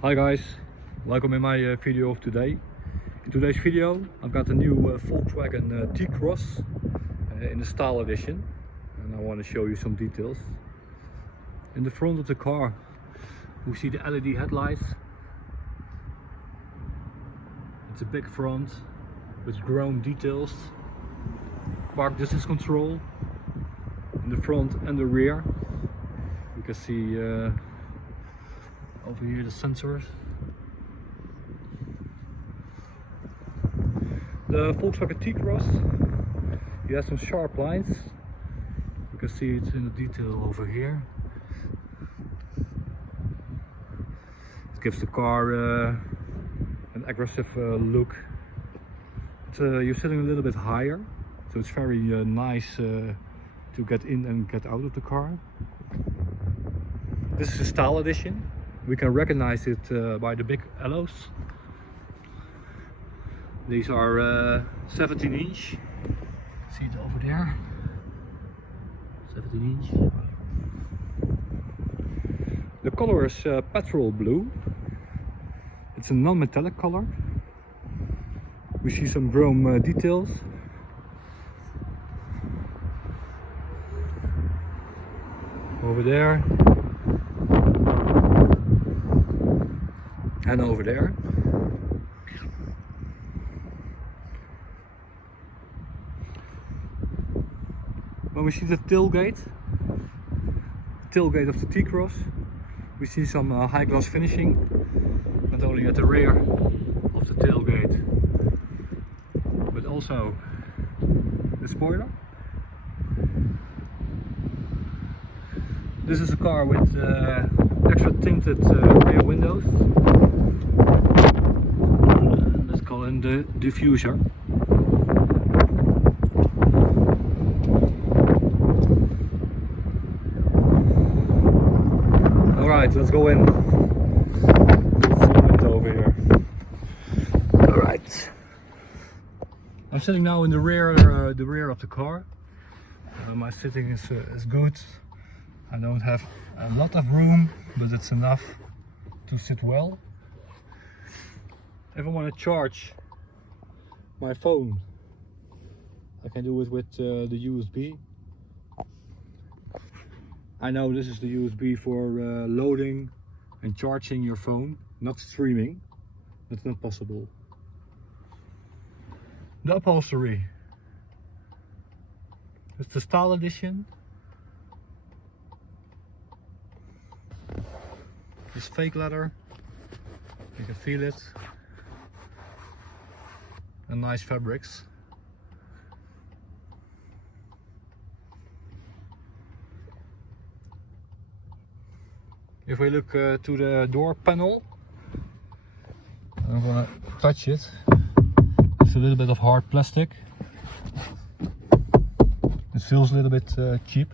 Hi guys, welcome in my video of today. In today's video I've got a new Volkswagen T-cross in the style edition, and I want to show you some details. In the front of the car we see the LED headlights. It's a big front with chrome details. Park distance control in the front and the rear. You can see over here the sensors. The Volkswagen T-cross, he has some sharp lines. You can see it in the detail over here. It gives the car an aggressive look. You're sitting a little bit higher, so it's very nice to get in and get out of the car. This is a style edition. We can recognize it by the big alloys. These are 17 inch. See it over there. 17 inch. The color is Petrol Blue. It's a non-metallic color. We see some chrome details. Over there. And over there. When we see the tailgate of the T-cross, we see some high gloss finishing, not only at the rear of the tailgate, but also the spoiler. This is a car with extra tinted rear windows. Let's call it the diffuser. Alright, let's go in. Let's over here. Alright. I'm sitting now in the rear of the car. My sitting is good. I don't have a lot of room, but it's enough to sit well. If I want to charge my phone, I can do it with the USB. I know this is the USB for loading and charging your phone, not streaming. That's not possible. The upholstery. It's the style edition. It's fake leather. You can feel it. And nice fabrics. If we look to the door panel, I'm gonna touch it. It's a little bit of hard plastic. It feels a little bit cheap.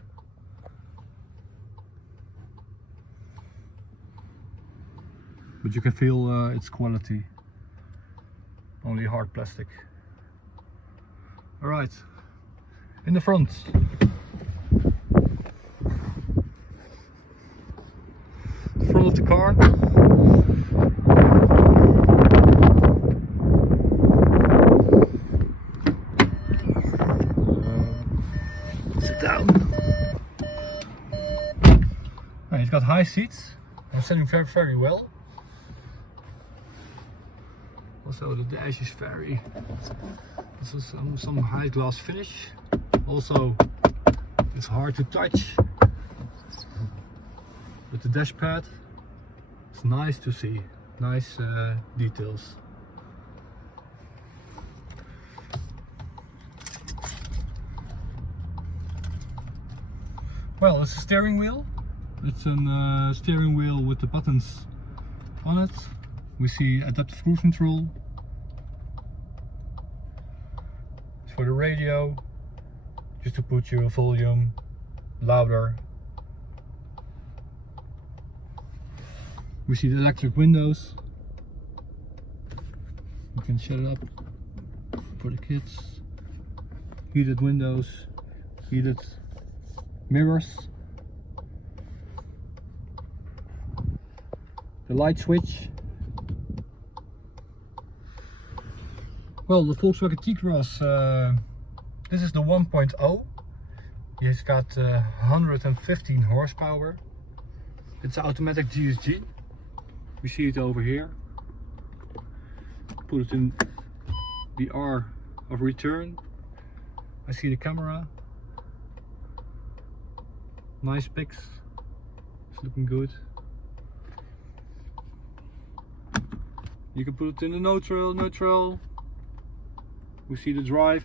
But you can feel its quality. Only hard plastic. Alright, in the front. The front of the car. Sit down. It's got high seats. I'm sitting very well. Also the dash is very, this is some high gloss finish. Also it's hard to touch, but the dash pad, it's nice to see, nice details. Well, it's a steering wheel. It's a steering wheel with the buttons on it. We see adaptive cruise control. It's for the radio, just to put your volume louder. We see the electric windows. You can shut it up for the kids. Heated windows, heated mirrors. the light switch. Well, the Volkswagen T-cross, this is the 1.0. It's got 115 horsepower. It's an automatic DSG. We see it over here. Put it in the R of return. I see the camera. Nice pics. It's looking good. You can put it in the neutral. We see the drive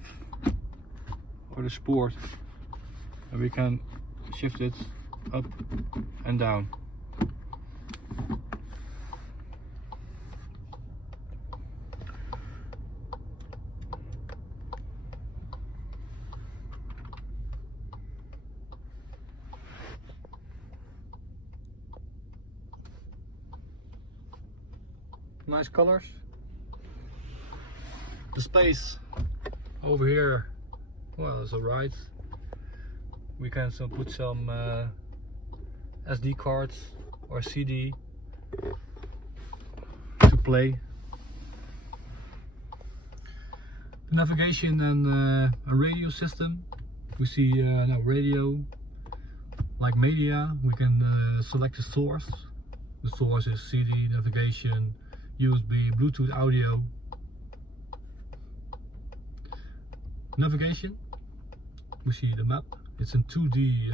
or the sport, and we can shift it up and down. Nice colors. The space over here, well, it's alright. We can put some SD cards or CD to play. The navigation and a radio system. We see now radio, like media. We can select the source. The source is CD, navigation, USB, Bluetooth audio. Navigation, we see the map. It's a 2D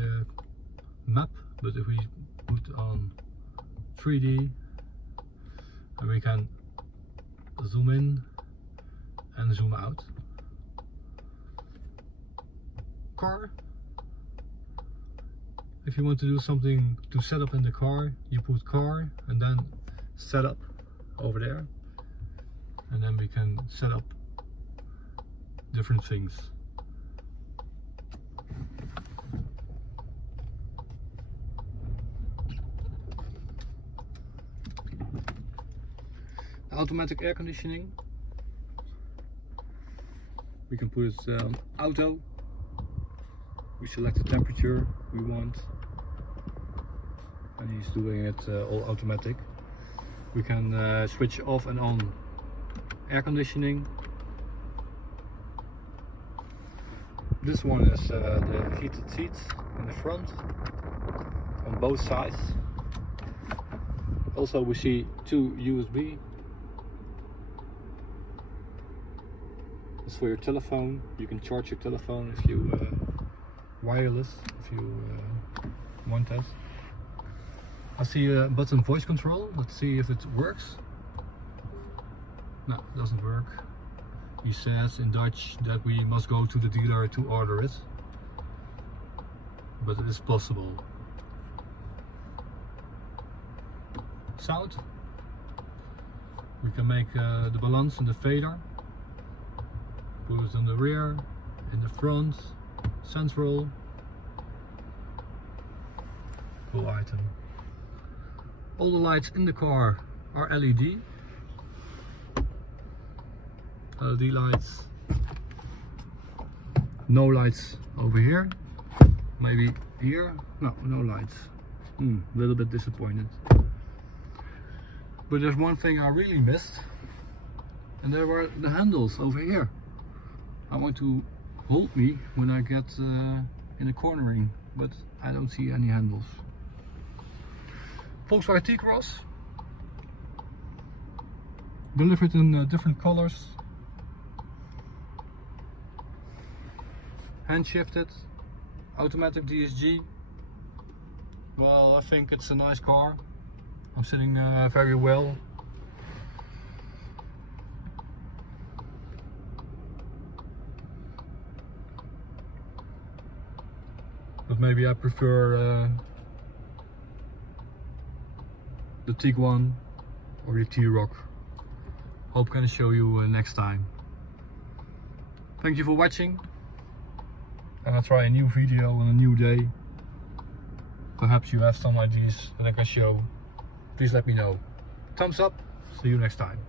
map, but if we put on 3D, and we can zoom in and zoom out. Car, if you want to do something to set up in the car, you put car and then set up over there, and then we can set up different things. Automatic air conditioning. We can put it auto. We select the temperature we want, and he's doing it all automatic. We can switch off and on air conditioning. This one is the heated seats in the front on both sides. Also we see two USB. It's for your telephone. You can charge your telephone if you wireless if you want that. I see a button voice control. Let's see if it works. No, it doesn't work. He says in Dutch that we must go to the dealer to order it, but it is possible. Sound. We can make the balance and the fader. Put it in the rear, in the front, central. Cool item. All the lights in the car are LED. LED lights. No lights over here. Maybe here. No lights. A little bit disappointed. But there's one thing I really missed, and there were the handles over here. I want to hold me when I get in the cornering, but I don't see any handles. Volkswagen T-cross, delivered in different colors, hand shifted, automatic DSG. Well, I think it's a nice car. I'm sitting very well. But maybe I prefer the Tiguan or the T-Roc. Hope can show you next time. Thank you for watching, and I'll try a new video on a new day. Perhaps you have some ideas that I can show. Please let me know. Thumbs up. See you next time.